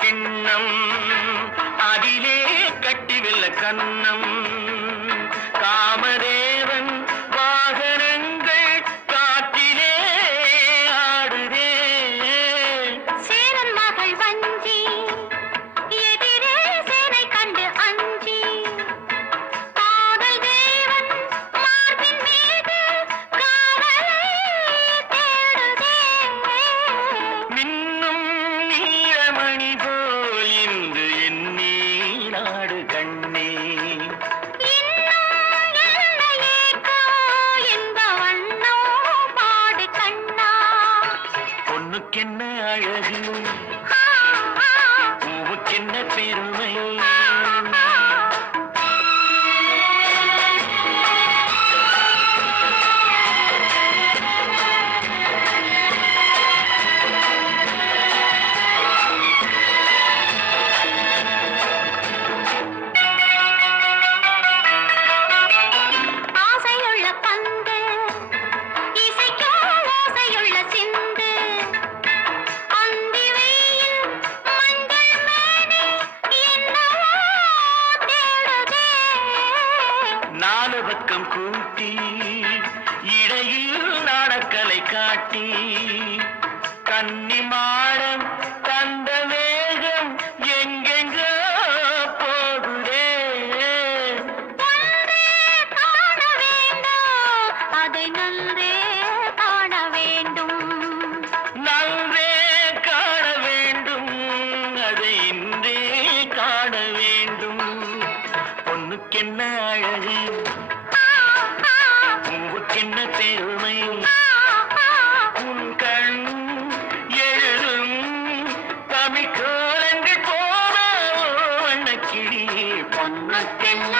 கிண்ணம் அதிலே கட்டி வெல்ல கண்ணம் காமதேவன் வாகனங்கள் காற்றிலே ஆடுதே சேரன் மகள் வஞ்சி எதிரே சேனை கண்டு அஞ்சி காதல் தேவன் மார்பின் மீது காவலை தேடுதே மின்னும் நீலமணி போல் இன்று என் நீராடு கண்ணே இன்னும் எல்லையேக்கோ என்ப வண்ணம் பாடு கண்ணா பொண்ணுக்கென்ன அழகு ஆ, ஆ, பூவுக்கென்ன பெருமை ஆ, ஆ. ஆசையுள்ள பந்து இசைக்கோ ஓசையுள்ள சிந்து அந்தி வெயில் மஞ்சள் மேனி என்னவோ தேடுதே நாலு பக்கம் கூட்டி இடையில் நாடக்கலை காட்டி கன்னி மாடம் தந்த வேகம் எங்கெங்கோ போகுதே ஒன்றே காண வேண்டும் அதை நன்றே காண வேண்டும் நன்றே காண வேண்டும் அதை இன்றே காண வேண்டும் பொண்ணுக்கென்ன அழகு ஆ, ஆ, பூவுக்கென்ன பெருமை ஆ, ஆ. உன் கண் எழுதும் தமிழ் கோலங்கள் போன வண்ணக்கிளி பொண்ணுக்கென்ன